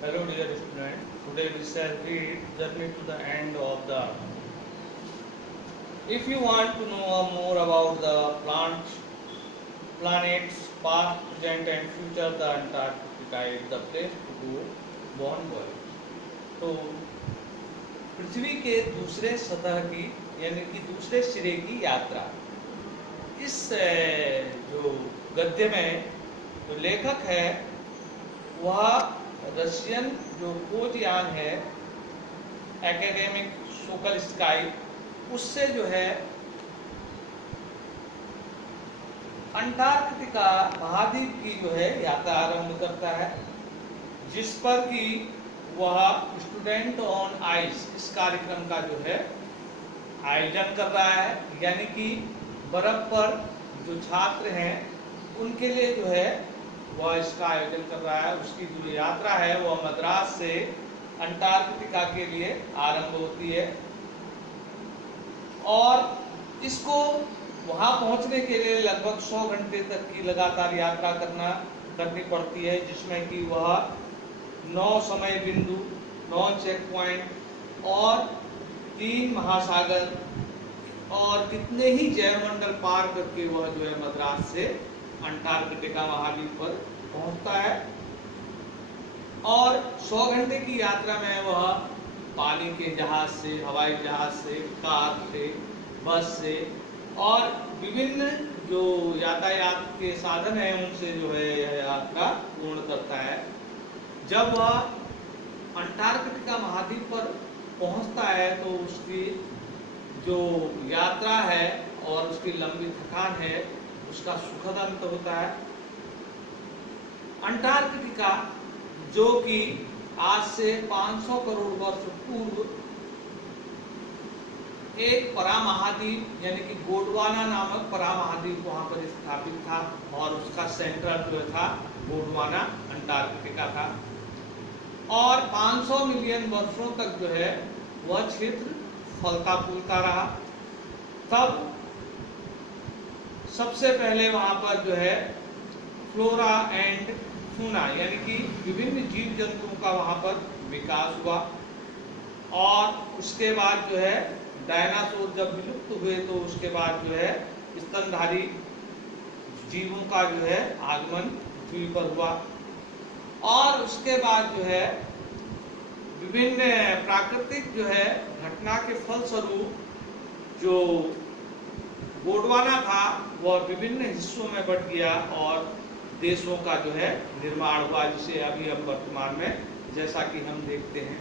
Hello dear student, today we shall read Journey to the End of the Earth. If you want to know more about the planets, past, present and future, the Antarctica is the place to go, born boy. तो पृथ्वी के दूसरे सतह की यानी कि दूसरे सिरे की यात्रा, इस जो गद्य में जो लेखक है वह रशियन जो खोजयान है एकेडमिक सोकल स्काई, उससे जो है अंटार्कटिका महाद्वीप की जो है यात्रा आरंभ करता है, जिस पर कि वह स्टूडेंट ऑन आइस इस कार्यक्रम का जो है आयोजन कर रहा है। यानी कि बर्फ पर जो छात्र हैं उनके लिए जो है वह इसका आयोजन कर रहा है। उसकी जो यात्रा है वह मद्रास से अंटार्कटिका के लिए आरंभ होती है और इसको वहां पहुंचने के लिए लगभग 100 घंटे तक की लगातार यात्रा करनी पड़ती है, जिसमें कि वह 9 समय बिंदु, 9 चेक पॉइंट और 3 महासागर और कितने ही जैवमंडल पार करके वह जो है मद्रास से अंटार्कटिका महाद्वीप पर पहुंचता है। और 100 घंटे की यात्रा में वह पानी के जहाज से, हवाई जहाज से, कार से, बस से और विभिन्न जो यातायात के साधन हैं उनसे जो है यह यात्रा पूर्ण करता है। जब वह अंटार्कटिका महाद्वीप पर पहुंचता है तो उसकी जो यात्रा है और उसकी लंबी थकान है उसका सुखद अंत होता है। अंटार्कटिका जो कि आज से 500 करोड़ वर्ष पूर्व एक परामहाद्वीप यानी कि गोंडवाना नामक परामहाद्वीप वहां पर स्थापित था और उसका सेंट्रल जो था गोंडवाना अंटार्कटिका था और 500 मिलियन वर्षों तक जो है वह क्षेत्र फलता फूलता रहा। तब सबसे पहले वहां पर जो है फ्लोरा एंड फूना यानी कि विभिन्न जीव जंतुओं का वहां पर विकास हुआ और उसके बाद जो है डायनासोर जब विलुप्त हुए तो उसके बाद जो है स्तनधारी जीवों का जो है आगमन पृथ्वी पर हुआ और उसके बाद जो है विभिन्न प्राकृतिक जो है घटना के फलस्वरूप जो गोंडवाना था वह विभिन्न हिस्सों में बंट गया और देशों का जो है निर्माण हुआ, जिसे अभी हम वर्तमान में जैसा कि हम देखते हैं।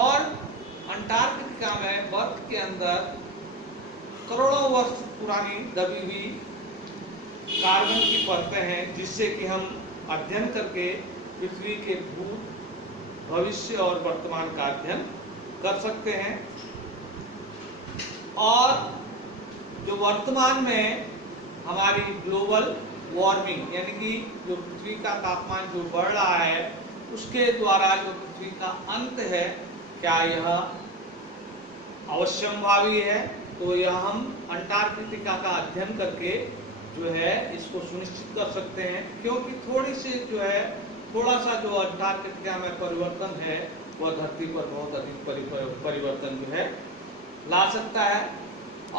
और अंटार्कटिका में बर्फ के अंदर करोड़ों वर्ष पुरानी दबी हुई कार्बन की परतें हैं, जिससे कि हम अध्ययन करके पृथ्वी के भूत, भविष्य और वर्तमान का अध्ययन कर सकते हैं। और जो वर्तमान में हमारी ग्लोबल वार्मिंग यानी कि जो पृथ्वी का तापमान जो बढ़ रहा है उसके द्वारा जो पृथ्वी का अंत है, क्या यह अवश्यंभावी है? तो यह हम अंटार्कटिका का अध्ययन करके जो है इसको सुनिश्चित कर सकते हैं, क्योंकि थोड़ा सा जो अंटार्कटिका में परिवर्तन है वह धरती पर बहुत अधिक परिवर्तन जो है ला सकता है।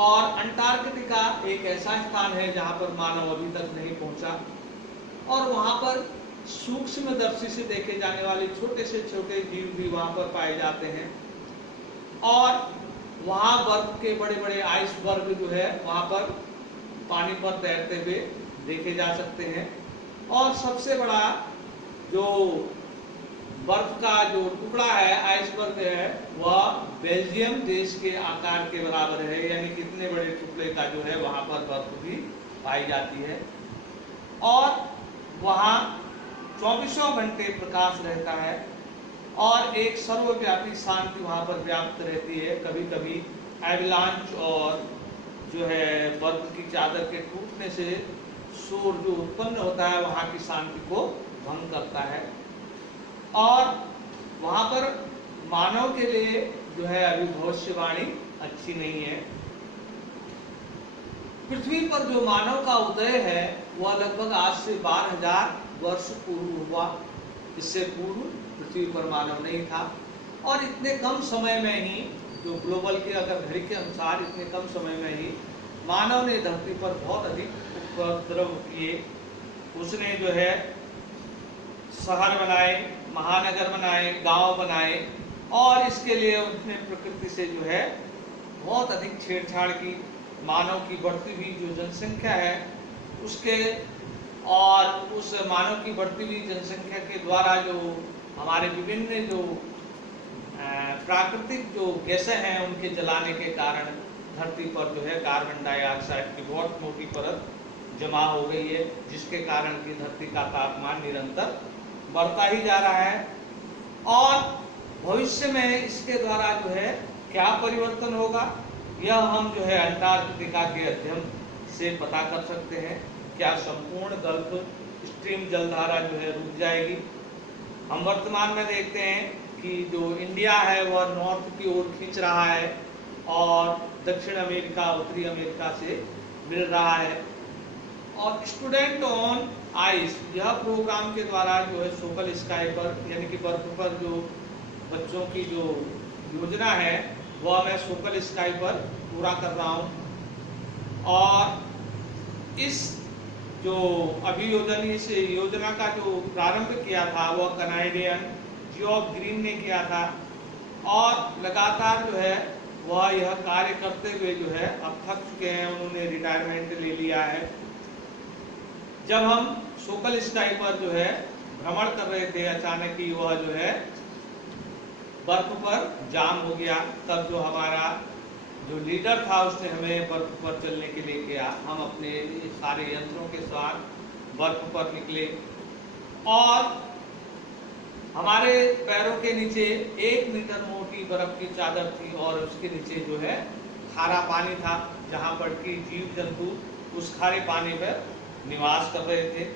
और अंटार्कटिका एक ऐसा स्थान है जहां पर मानव अभी तक नहीं पहुंचा और वहां पर सूक्ष्मदर्शी से देखे जाने वाले छोटे से छोटे जीव भी वहां पर पाए जाते हैं और वहां बर्फ के बड़े बड़े आइसबर्ग जो है वहां पर पानी पर तैरते हुए देखे जा सकते हैं। और सबसे बड़ा जो बर्फ का जो टुकड़ा है, आइसबर्ग है, वह बेल्जियम देश के आकार के बराबर है, यानी कितने बड़े टुकड़े का जो है वहां पर बर्फ भी पाई जाती है और वहां 24 घंटे प्रकाश रहता है और एक सर्वव्यापी शांति वहां पर व्याप्त रहती है। कभी कभी एवलांच और जो है बर्फ की चादर के टूटने से शोर जो उत्पन्न होता है वहां की शांति को भंग करता है और वहां पर मानव के लिए जो है अभी भविष्यवाणी अच्छी नहीं है। पृथ्वी पर जो मानव का उदय है वह लगभग आज से 12,000 वर्ष पूर्व हुआ इससे पूर्व पृथ्वी पर मानव नहीं था। और इतने कम समय में ही, जो ग्लोबल की अगर घड़ी के अनुसार इतने कम समय में ही मानव ने धरती पर बहुत अधिक उपद्रव किए। उसने जो है शहर बनाए, महानगर बनाए, गांव बनाए, और इसके लिए उसने प्रकृति से जो है बहुत अधिक छेड़छाड़ की। मानव की बढ़ती हुई जो जनसंख्या है उसके, और उस मानव की बढ़ती हुई जनसंख्या के द्वारा जो हमारे विभिन्न जो प्राकृतिक जो गैसें हैं उनके जलाने के कारण धरती पर जो है कार्बन डाइऑक्साइड की बहुत मोटी परत जमा हो गई है, जिसके कारण की धरती का तापमान निरंतर बढ़ता ही जा रहा है। और भविष्य में इसके द्वारा जो है क्या परिवर्तन होगा, यह हम जो है अंटार्कटिका के अध्ययन से पता कर सकते हैं। क्या संपूर्ण गल्फ स्ट्रीम जलधारा जो है रुक जाएगी। हम वर्तमान में देखते हैं कि जो इंडिया है वह नॉर्थ की ओर खींच रहा है और दक्षिण अमेरिका उत्तरी अमेरिका से मिल रहा है। और स्टूडेंट ऑन आइस, यह प्रोग्राम के द्वारा जो है सोकल स्काई पर यानी कि बर्फ पर जो बच्चों की जो योजना है वह मैं सोकल स्काई पर पूरा कर रहा हूँ। और इस जो अभियोजन, इस योजना का जो प्रारंभ किया था वह कनाडियन जियोफ ग्रीन ने किया था, और लगातार जो है वह यह कार्य करते हुए जो है अब थक चुके हैं, उन्होंने रिटायरमेंट ले लिया है। जब हम सोकल स्काई पर जो है भ्रमण कर रहे थे, अचानक ही वह जो है बर्फ पर जाम हो गया। तब जो हमारा जो लीडर था उसने हमें बर्फ पर चलने के लिए किया। हम अपने सारे यंत्रों के साथ बर्फ पर निकले, और हमारे पैरों के नीचे 1 मीटर मोटी बर्फ की चादर थी, और उसके नीचे जो है खारा पानी था, जहां पर कि जीव जंतु उस खारे पानी पर निवास कर रहे थे।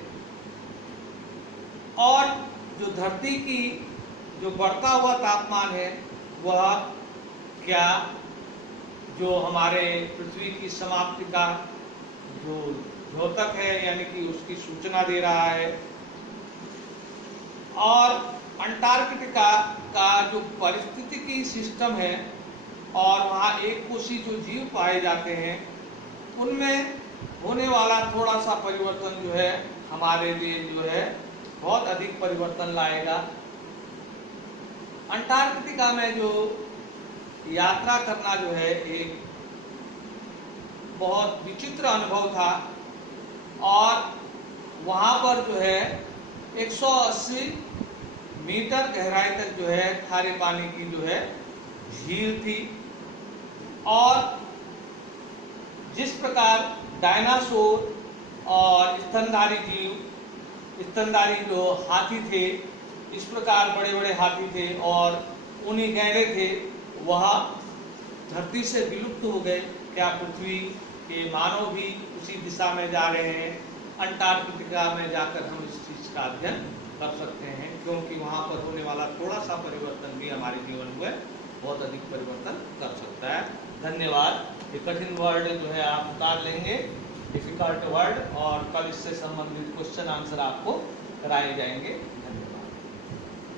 और जो धरती की जो बढ़ता हुआ तापमान है वह क्या जो हमारे पृथ्वी की समाप्ति का जो द्योतक है यानी कि उसकी सूचना दे रहा है। और अंटार्कटिका का जो पारिस्थितिकी सिस्टम है और वहाँ एक कोशी जो जीव पाए जाते हैं उनमें होने वाला थोड़ा सा परिवर्तन जो है हमारे लिए जो है बहुत अधिक परिवर्तन लाएगा। अंटार्कटिका में जो यात्रा करना जो है एक बहुत विचित्र अनुभव था, और वहाँ पर जो है 180 मीटर गहराई तक जो है खारे पानी की जो है झील थी। और जिस प्रकार डायनासोर और स्तनधारी जीव, स्तनधारी जो हाथी थे, इस प्रकार बड़े बड़े हाथी थे और ऊनी गैंडे थे, वह धरती से विलुप्त हो गए। क्या पृथ्वी के मानव भी उसी दिशा में जा रहे हैं? अंटार्कटिका में जाकर हम इस चीज का अध्ययन कर सकते हैं, क्योंकि वहाँ पर होने वाला थोड़ा सा परिवर्तन भी हमारे जीवन में बहुत अधिक परिवर्तन कर सकता है। धन्यवाद। ये कठिन वर्ड जो है आप उतार लेंगे, डिफिकल्ट वर्ड, और कल इससे संबंधित क्वेश्चन आंसर आपको कराए जाएंगे।